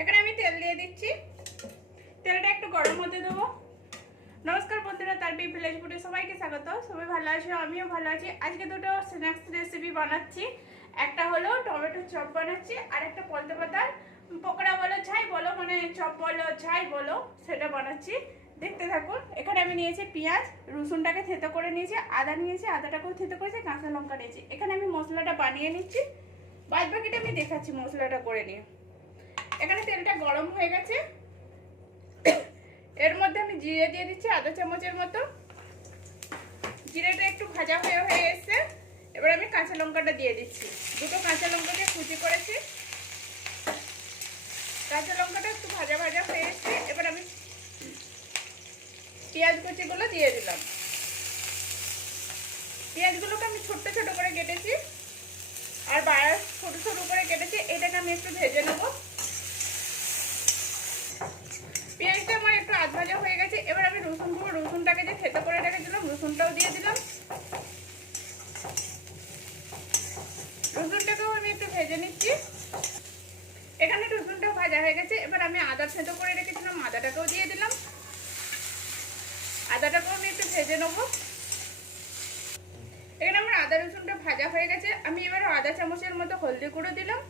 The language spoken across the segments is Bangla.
এখানে আমি তেল দিয়ে দিচ্ছি। তেলটা একটু গরম হতে দেবো। নমস্কার বন্ধুরা, তার বি ভিলেজ ফুডে সবাইকে স্বাগত। সবাই ভালো আছো? আমিও ভালো আছি। আজকে দুটো স্ন্যাক্স রেসিপি বানাচ্ছি। একটা হলো টমেটো চপ বানাচ্ছি, আর একটা পলতে পাতার পকোড়া বলো ছাই বলো মানে চপ বলো ছাই বলো, সেটা বানাচ্ছি। দেখতে থাকুন। এখানে আমি নিয়েছি পেঁয়াজ, রসুনটাকে থেতো করে নিয়েছি, আদা নিয়েছি, আদাটাকেও থেতো করেছি, কাঁচা লঙ্কা নিয়েছি। এখানে আমি মশলাটা বানিয়ে নিচ্ছি। বাদ বাকিটা আমি দেখাচ্ছি মশলাটা করে নিয়ে। এখানে তেলটা গরম হয়ে গেছে। এর মধ্যে আমি জিরে দিয়ে দিচ্ছি আধা চামচের মতো। জিরেটা একটু ভাজা হয়ে হয়ে এসছে। এবার আমি কাঁচা লঙ্কাটা দিয়ে দিচ্ছি। দুটো কাঁচা লঙ্কাকে কুচি করেছি। কাঁচা লঙ্কাটা একটু ভাজা ভাজা হয়ে এসছে। এবার আমি পেঁয়াজ কুচিগুলো দিয়ে দিলাম। পেঁয়াজগুলোকে আমি ছোট্ট ছোট করে কেটেছি। আর বাড়া ছোট ছোট করে কেটেছি। এটাকে আমি একটু ভেজে নেব। পেঁয়াজটা আমার একটু আধ ভাজা হয়ে গেছে। এবার আমি রসুন দেবো রসুনটাকে যে থেতো করে রেখেছিলাম, রসুনটাও দিয়ে দিলাম। রসুনটাকেও আমি একটু ভেজে নিচ্ছি। এখানে রসুনটাও ভাজা হয়ে গেছে। এবার আমি আদা থেতো করে রেখেছিলাম, আদাটাকেও দিয়ে দিলাম। আদাটাকেও আমি একটু ভেজে নেব। এখানে আমার আদা রসুনটা ভাজা হয়ে গেছে। আমি এবার আধা চামচের মতো হলদি গুঁড়ো দিলাম।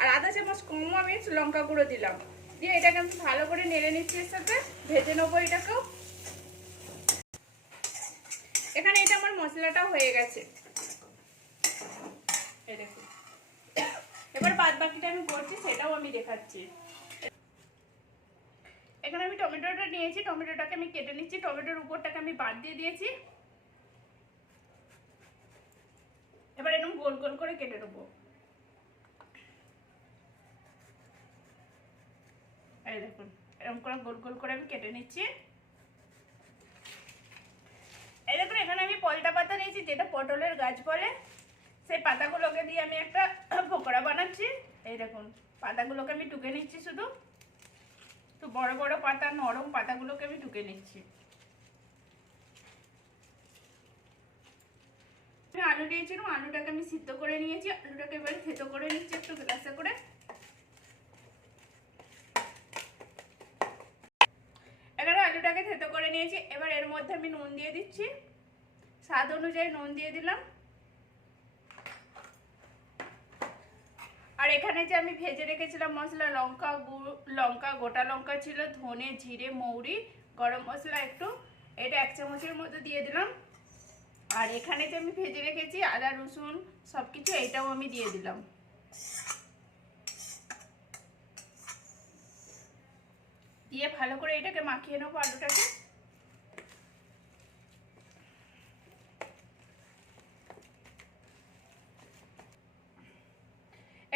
আর আধা চামচ কম আমি লঙ্কা গুঁড়ো দিলাম। দিয়ে এটাকে আমি ভালো করে নেড়ে নিচ্ছি এর সাথে, ভেজে নেব এটাকেও। এখানে এটা আমার মশলাটা হয়ে গেছে। এবার বাদ বাকিটা আমি করছি, সেটাও আমি দেখাচ্ছি। এখানে আমি টমেটোটা নিয়েছি, টমেটোটাকে আমি কেটে নিচ্ছি, টমেটোর উপরটাকে আমি বাদ দিয়ে দিয়েছি। এবার এরকম গোল গোল করে কেটে নেব। এই দেখুন, এরকম করে গোল গোল করে আমি কেটে নিচ্ছি। এই দেখুন, এখানে আমি পলটা পাতা নিয়েছি, যেটা পটলের গাছ বলে। সেই পাতাগুলোকে দিয়ে আমি একটা পকোড়া বানাচ্ছি। এই দেখুন, পাতাগুলোকে আমি টুকে নিচ্ছি শুধু। তো বড় বড় পাতা, নরম পাতাগুলোকে আমি টুকে নিচ্ছি। আমি আলু নিয়েছিলাম আলুটাকে আমি সিদ্ধ করে নিয়েছি। আলুটাকে এবারে থেতো করে নিচ্ছি একটু গ্লাসে করে এখানে আলুটাকে থেতো করে নিয়েছি। এবার এর মধ্যে আমি নুন দিয়ে দিচ্ছি। স্বাদ অনুযায়ী নুন দিয়ে দিলাম। আর এখানে যে আমি ভেজে রেখেছিলাম মশলা, লঙ্কা গুঁড়ো, লঙ্কা, গোটা লঙ্কা ছিল, ধনে, জিরে, মৌরি, গরম মশলা একটু, এটা এক চামচের মতো দিয়ে দিলাম। আর এখানে যে আমি ভেজে রেখেছি আদা, রসুন সব কিছু এইটাও আমি দিয়ে দিলাম। দিয়ে ভালো করে এটাকে মাখিয়ে নেব আলুটাকে।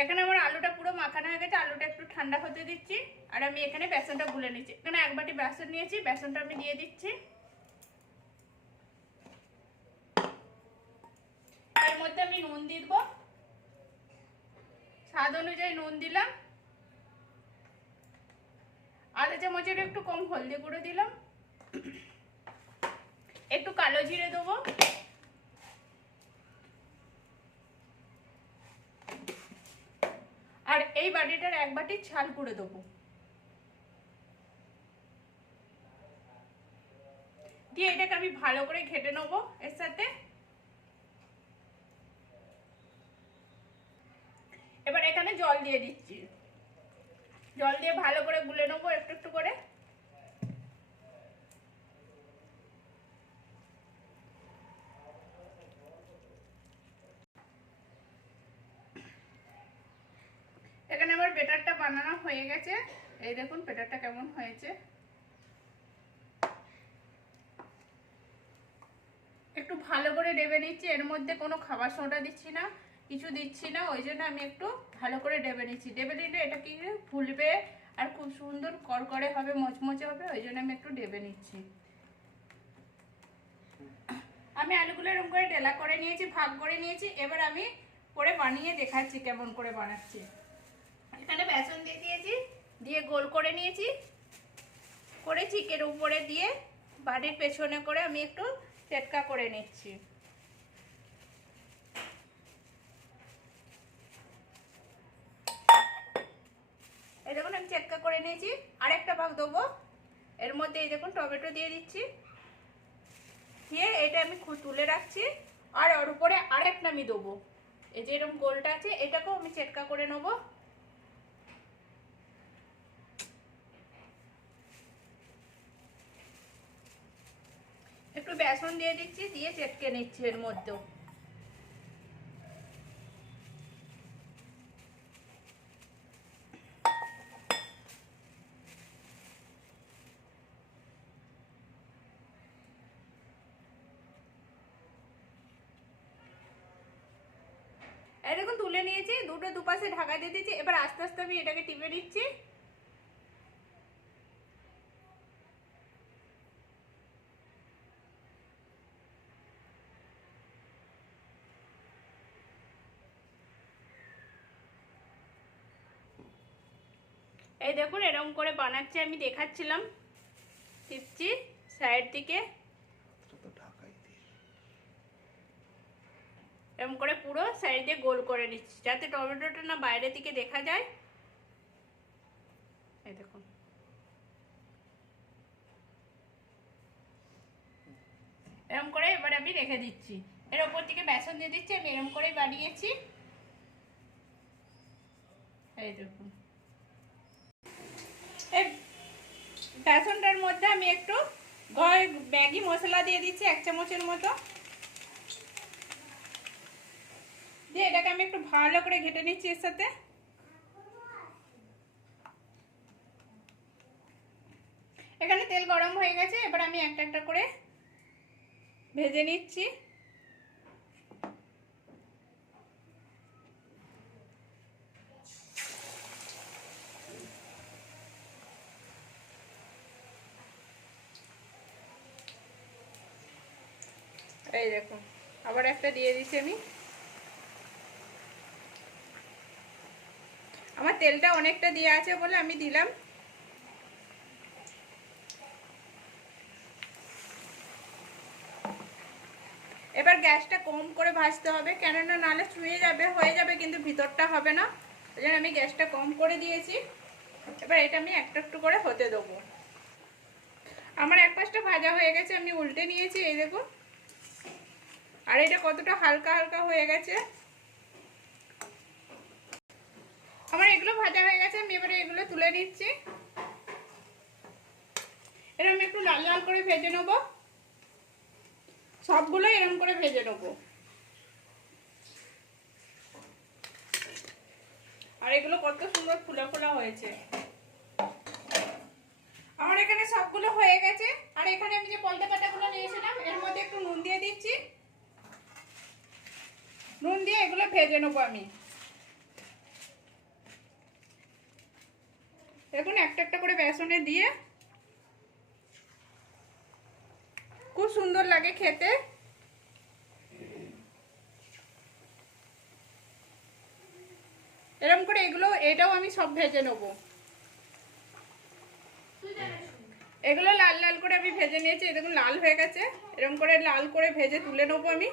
এখানে আমার আলুটা পুরো মাখানো হয়ে গেছে, আলুটা একটু ঠান্ডা হতে দিচ্ছি। আর আমি এখানে বেসনটা গুলে নিচ্ছি। এখানে এক বাটি বেসন নিয়েছি, বেসনটা আমি দিয়ে দিচ্ছি। এর মধ্যে আমি নুন দিয়ে দেবো। স্বাদ অনুযায়ী নুন দিলাম। আধা চামচের একটু কম হলদি গুঁড়ো দিলাম। একটু কালো জিরে দেবো। আর এই বাটিটার এক বাটি ছাল করে দেবো। দিয়ে এটাকে আমি ভালো করে ঘেটে নেব এর সাথে। এবার এখানে জল দিয়ে দিচ্ছি। জল দিয়ে ভালো করে গুলে নেব একটু একটু করে। এখানে আমার বেটারটা বানানো হয়ে গেছে। এই দেখুন বেটারটা কেমন হয়েছে। একটু ভালো করে ডেবে নিচ্ছি, এর মধ্যে কোনো খাবার সোডা দিচ্ছি না। কিছু দিচ্ছি না, ওই জন্য আমি একটু ভালো করে ডেবে নিচ্ছি। ডেবে নিলে এটা কি ফুলবে আর খুব সুন্দর করকরে হবে, মচমচে হবে, ওই জন্য আমি একটু ডেবে নিচ্ছি। আমি আলুগুলো এরকম করে ডেলা করে নিয়েছি, ভাগ করে নিয়েছি, এবার আমি করে বানিয়ে দেখাচ্ছি কেমন করে বানাচ্ছি। এখানে বেসন দিয়ে দিয়েছি, দিয়ে গোল করে নিয়েছি। করে চিকের উপরে দিয়ে বাড়ির পেছনে করে আমি একটু চেটকা করে নিচ্ছি। দেখুন, আমি চেটকা করে নিয়েছি। আর একটা ভাগ দেবো। এর মধ্যে এই দেখুন, টমেটো দিয়ে দিচ্ছি। দিয়ে এটা আমি তুলে রাখছি। আর ওর উপরে আরেকটা আমি দেবো। এই যে এরকম গোলটা আছে, এটাকেও আমি চেটকা করে নেব। একটু বেসন দিয়ে দিচ্ছি, দিয়ে চেটকে নিচ্ছি এর মধ্যেও। এই দেখুন তুলে নিয়েছি, দুটো দুপাশে ঢাকা দিয়ে দিচ্ছি এবার আস্তে আস্তে আমি এটাকে টিপে নিচ্ছি। এই দেখুন, এরকম করে বানাচ্ছি, আমি দেখাচ্ছিলাম। টিপছি, সাইড থেকে তো ঢাকাই দিয়ে এরকম করে পুরো সাইড দিয়ে গোল করে নিচ্ছি, যাতে টমেটোটা না বাইরে থেকে দেখা যায়। এই দেখুন। এরকম করে এবার আমি রেখে দিচ্ছি। এর ওপর থেকে বেসন দিয়ে দিচ্ছি, আমি এরকম করেই বানিয়েছি। এই দেখুন। এই বেসনটার মধ্যে আমি একটু ম্যাগি মশলা দিয়ে দিচ্ছি, এক চামচের মতো। দিয়ে এটাকে আমি একটু ভালো করে ঘেটে নিচ্ছি এর সাথে। এখানে তেল গরম হয়ে গেছে, এবার আমি একটা একটা করে ভেজে নিচ্ছি। এই দেখুন আবার একটা দিয়ে দিচ্ছি আমি। তেলটা অনেকটা দিয়ে আছে বলে আমি দিলাম। এবার গ্যাসটা কম করে ভাজতে হবে, কেননা নালে ছুঁয়ে যাবে, হয়ে যাবে কিন্তু ভিতরটা হবে না। ওই জন্য আমি গ্যাসটা কম করে দিয়েছি। এবার এটা আমি একটু একটু করে হতে দেবো। আমার এক পাশটা ভাজা হয়ে গেছে, আমি উল্টে নিয়েছি, এই দেখুন। আর এটা কতটা হালকা হালকা হয়ে গেছে। আমার এগুলো ভাজা হয়ে গেছে, আমি এবারে এগুলো তুলে নিচ্ছি। এরকম একটু লাল লাল করে ভেজে নেব। সবগুলো এরকম করে ভেজে নেব। আর এগুলো কত সুন্দর ফুলা ফুলা হয়েছে। আমার এখানে সবগুলো হয়ে গেছে। আর এখানে আমি যে পলটা পাতাগুলো নিয়েছিলাম, এর মধ্যে একটু নুন দিয়ে দিচ্ছি। নুন দিয়ে এগুলো ভেজে নেব আমি। দেখুন, একটা একটা করে বেসনে দিয়ে খুব সুন্দর লাগে খেতে। এরকম করে এগুলো, এটাও আমি সব ভেজে নেব। এগুলো লাল লাল করে আমি ভেজে নিয়েছি দেখুন, লাল হয়ে গেছে। এরকম করে লাল করে ভেজে তুলে নেব আমি।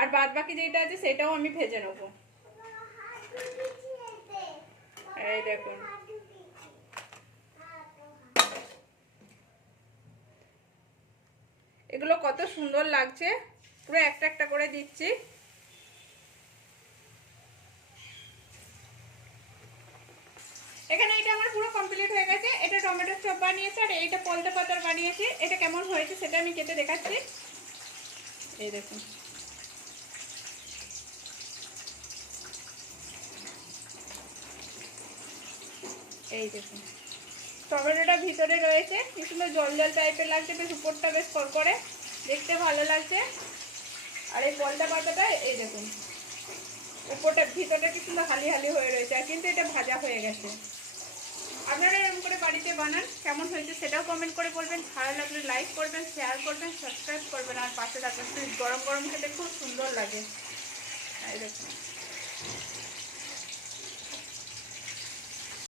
আর বাদ বাকি যেটা আছে, সেটাও আমি ভেজে নেব। এই দেখুন। এগুলো কত সুন্দর লাগছে। পুরো একটা একটা করে দিচ্ছি। এখানে এটা আমার পুরো কমপ্লিট হয়ে গেছে। এটা টমেটোর চপ বানিয়েছে আর এইটা পলতে পাতার বানিয়েছি। এটা কেমন হয়েছে সেটা আমি কেটে দেখাচ্ছি। এই দেখুন। এই দেখুন। টমেটোটা ভিতরে রয়েছে। কি সুন্দর জল জল টাইপের লাগছে, বেশ উপরটা বেশ করে দেখতে ভালো লাগছে। আর এই পলটা পাতাটা, এই দেখুন। উপরটা, ভিতরটা কি সুন্দর হালি হালি হয়ে রয়েছে। আর কিন্তু এটা ভাজা হয়ে গেছে। আপনারা এরকম করে বাড়িতে বানান, কেমন হয়েছে সেটাও কমেন্ট করে বলবেন। ভালো লাগলে লাইক করবেন শেয়ার করবেন সাবস্ক্রাইব করবেন। আর পাশে থাকবেন গরম গরম খেতে খুব সুন্দর লাগে। এই দেখুন।